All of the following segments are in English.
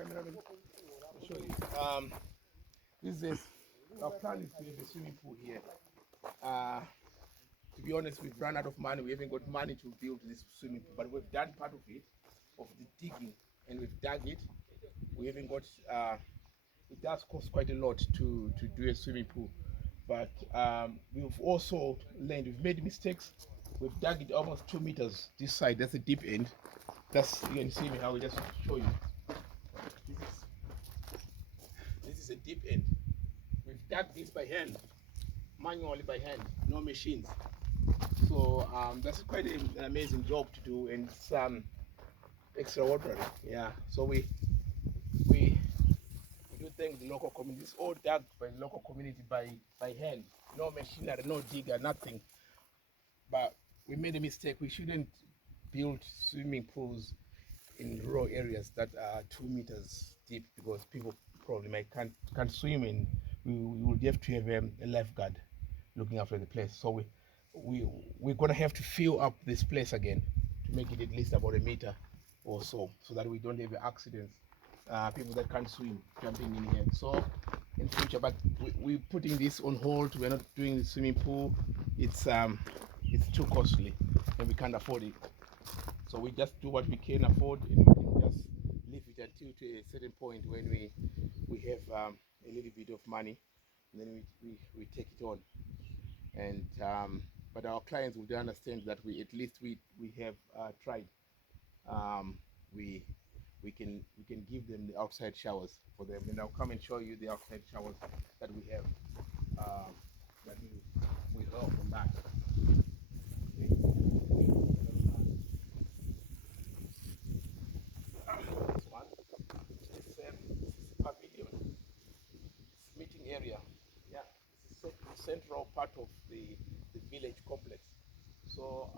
cameraman. I'll show you. This is our plan is to have a swimming pool here. To be honest, we've run out of money. We haven't got money to build this swimming pool, but we've done part of it, of the digging, and we've dug it. We haven't got. It does cost quite a lot to do a swimming pool, but we've also learned. We've made mistakes. We've dug it almost 2 meters this side. That's the deep end. That's, you can see me how we just show you. This is a deep end. We've dug this by hand, manually by hand, no machines. So that's quite an amazing job to do, and it's extraordinary. Yeah. So we do thank the local community. It's all dug by the local community by hand, no machinery, no digger, nothing. But we made a mistake. We shouldn't build swimming pools in rural areas that are 2 meters deep, because people probably can't swim, and we would have to have a lifeguard looking after the place. So we're gonna have to fill up this place again to make it at least about 1 meter or so that we don't have accidents. People that can't swim jumping in here. So in future, but we're putting this on hold. We're not doing the swimming pool. It's too costly, and we can't afford it. So we just do what we can afford, and we can just leave it until to a certain point when we have a little bit of money, and then we take it on. And but our clients will understand that we at least we have tried. We can give them the outside showers for them, and I'll come and show you the outside showers that we have. That we help on that. Okay. This one, this is pavilion, it's meeting area. Yeah, it's the central part of the village complex. So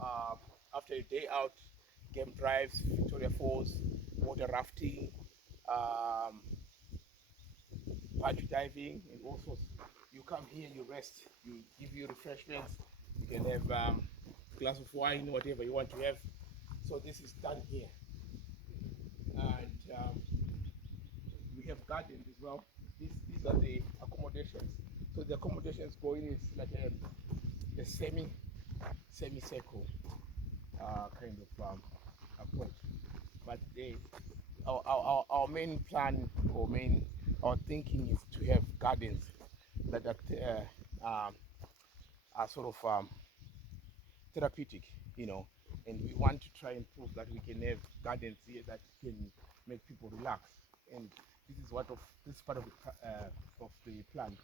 after a day out, game drives, Victoria Falls, water rafting, patch diving, and all sorts. You come here, you rest, you give you refreshments. You can have a glass of wine, whatever you want to have. So this is done here, and we have gardens as well. These are the accommodations. So the accommodations going is like a semicircle kind of approach. But our main plan, or our thinking is to have gardens that are sort of therapeutic, and we want to try and prove that we can have gardens here that can make people relax. And this is part of the plan.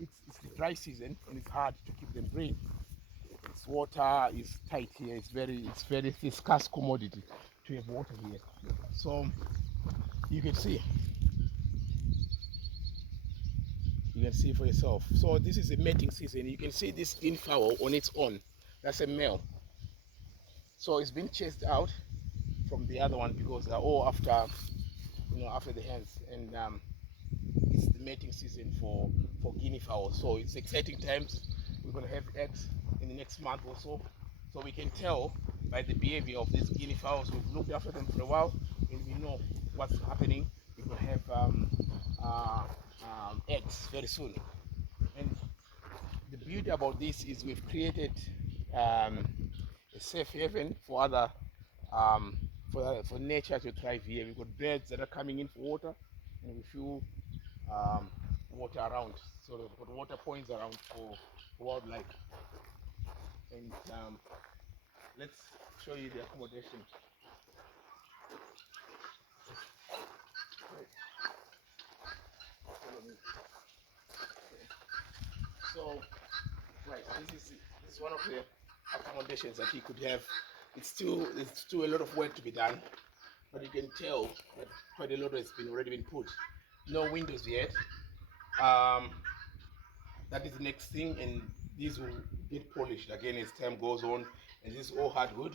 It's the dry season, and it's hard to keep them green. Its water is tight here. It's very scarce commodity to have water here. So you can see for yourself. So this is the mating season. You can see this guinea fowl on its own. That's a male. So it's been chased out from the other one because they're all after the hens, and it's the mating season for guinea fowl. So it's exciting times. We're going to have eggs in the next month or so. So we can tell by the behavior of these guinea fowls. We've looked after them for a while, and we know what's happening. We're going to have eggs very soon. And the beauty about this is we've created a safe haven for other for nature to thrive here. We've got birds that are coming in for water, and we fill water around. So we've got water points around for wildlife. And let's show you the accommodation. So, right, this is one of the accommodations that you could have. It's still a lot of work to be done, but you can tell that quite a lot has already been put. No windows yet. That is the next thing, and these will get polished again as time goes on. And this is all hardwood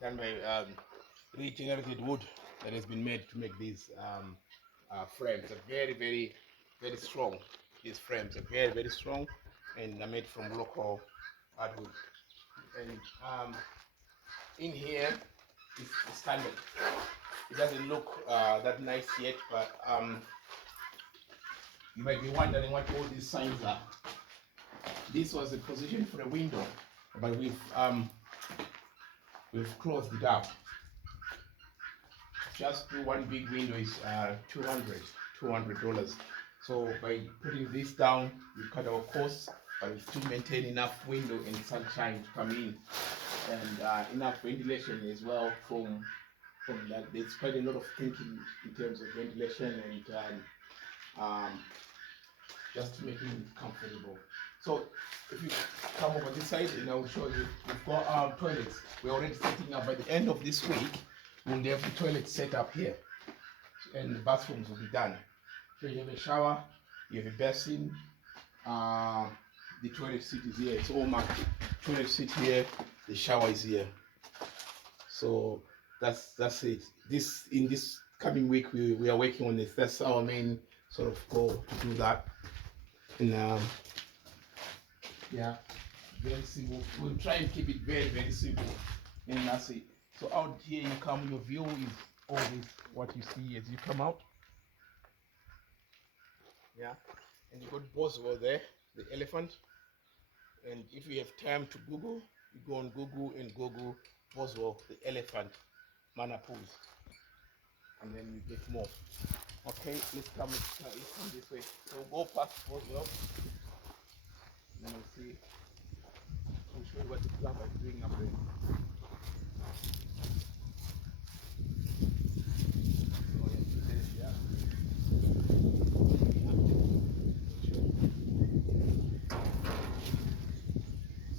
done by regenerated wood that has been made to make these frames. Are very strong. These frames are very strong, and are made from local hardwood. And in here is standard. It doesn't look that nice yet, but you might be wondering what all these signs are. This was the position for a window, but we've closed it up. Just do one big window is $200. So by putting this down, we cut our costs, but we still maintain enough window and sunshine to come in, and enough ventilation as well. From that, there's quite a lot of thinking in terms of ventilation and just to make it comfortable. So if you come over this side, and I will show you, we've got our toilets. We're already setting up. By the end of this week, we'll have the toilet set up here, and the bathrooms will be done. So you have a shower, you have a basin, the toilet seat is here. It's all marked. Toilet seat here, the shower is here. So that's it. In this coming week, we are working on this. That's our main sort of goal, to do that. And yeah, very simple. We'll try and keep it very, very simple, and that's it. So out here you come, your view is always what you see as you come out. Yeah, and you got Boswell there, the elephant. And if you have time to Google, you go on Google and Google Boswell, the elephant, Manapus, and then you get more. Okay, let's come this way. So go past Boswell, and then we'll see. I'll show you what the plumber is doing up there.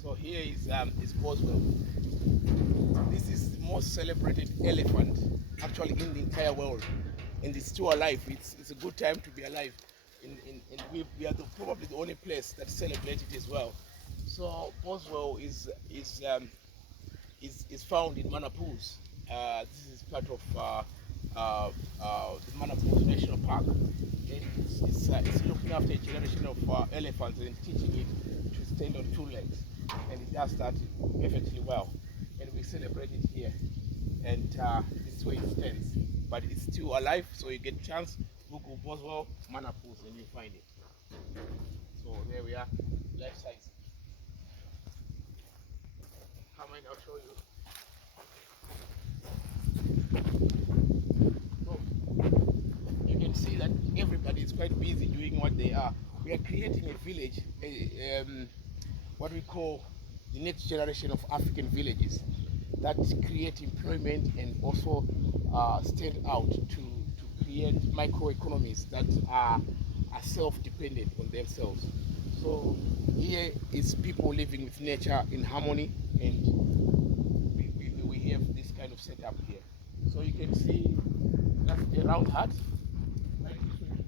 So here is Boswell. This is the most celebrated elephant actually in the entire world, and it's still alive. It's a good time to be alive. And we are probably the only place that celebrates it as well. So Boswell is found in Manapus. This is part of the Manapus National Park. And it's looking after a generation of elephants and teaching it to stand on two legs. And it does that perfectly well. And we celebrate it here. And this is where it stands. But it's still alive, so you get a chance, Google Boswell Manapus and you find it. So there we are, life size. Come in, I'll show you. So you can see that everybody is quite busy doing what they are. We are creating a village, what we call the next generation of African villages that create employment and also stand out to create microeconomies that are self-dependent on themselves. So here is people living with nature in harmony, and we have this kind of setup here. So you can see that's a round hut. Right,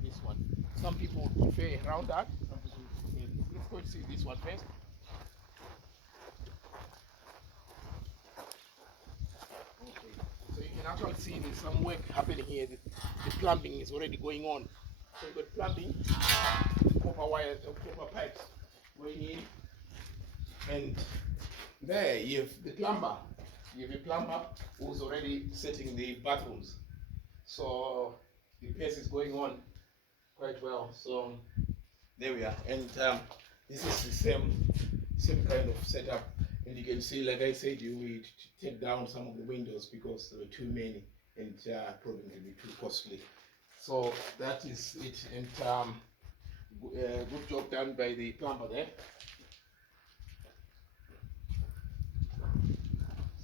this one. Some people prefer a round hut. Some people prefer this. Let's go and see this one first. Okay. So you can actually see there's some work happening here. The plumbing is already going on. So you've got plumbing, copper wires, copper pipes going in, and there you have the plumber. You have a plumber who's already setting the bathrooms. So the pace is going on quite well. So there we are, and this is the same kind of setup. And you can see, like I said, you will take down some of the windows because there were too many and probably will be too costly. So that is it, and good job done by the plumber there.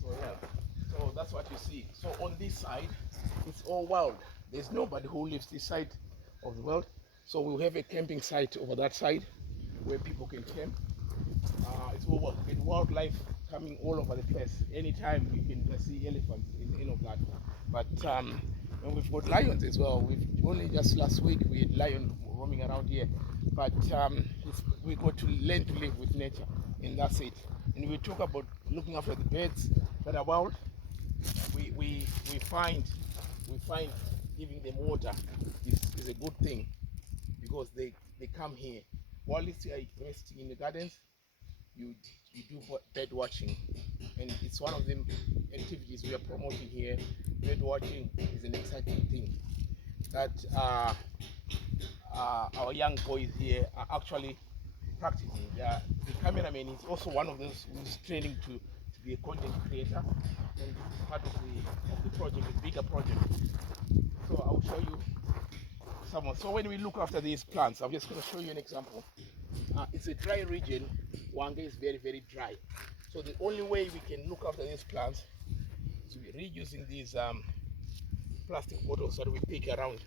So yeah, so that's what you see. So on this side, it's all wild. There's nobody who lives this side of the world. So we'll have a camping site over that side where people can camp. It's all wild. And wildlife coming all over the place. Anytime you can just see elephants in any of that. But and we've got lions as well. We've only just last week we had lions roaming around here. But we got to learn to live with nature, and that's it. And we talk about looking after the birds that are wild. We find giving them water is a good thing, because they come here. While you are investing in the gardens, you do bird watching. and it's one of the activities we are promoting here. Bird watching is an exciting thing that our young boys here are actually practicing. The cameraman is also one of those who's training to be a content creator, and this is part of the project, a bigger project. So I'll show you someone. So when we look after these plants, I'm just going to show you an example. It's a dry region. Wanga is very, very dry. So the only way we can look after these plants is reusing these plastic bottles that we pick around,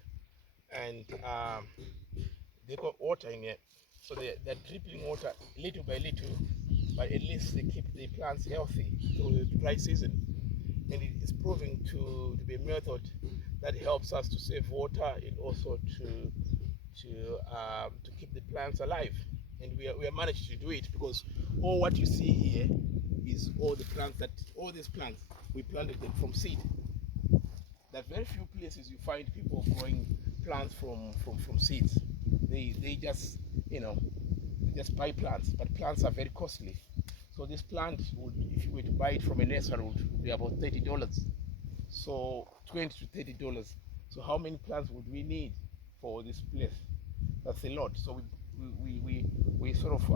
and they got water in it. So they're dripping water little by little, but at least they keep the plants healthy through the dry season. And it is proving to be a method that helps us to save water and also to keep the plants alive. And we have managed to do it because all what you see here is all these plants we planted them from seed. There are very few places you find people growing plants from seeds. They just just buy plants, but plants are very costly. So this plant would, if you were to buy it from a nursery, would be about $30. So $20 to $30. So how many plants would we need for this place? That's a lot. So we sort of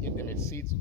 get them as seeds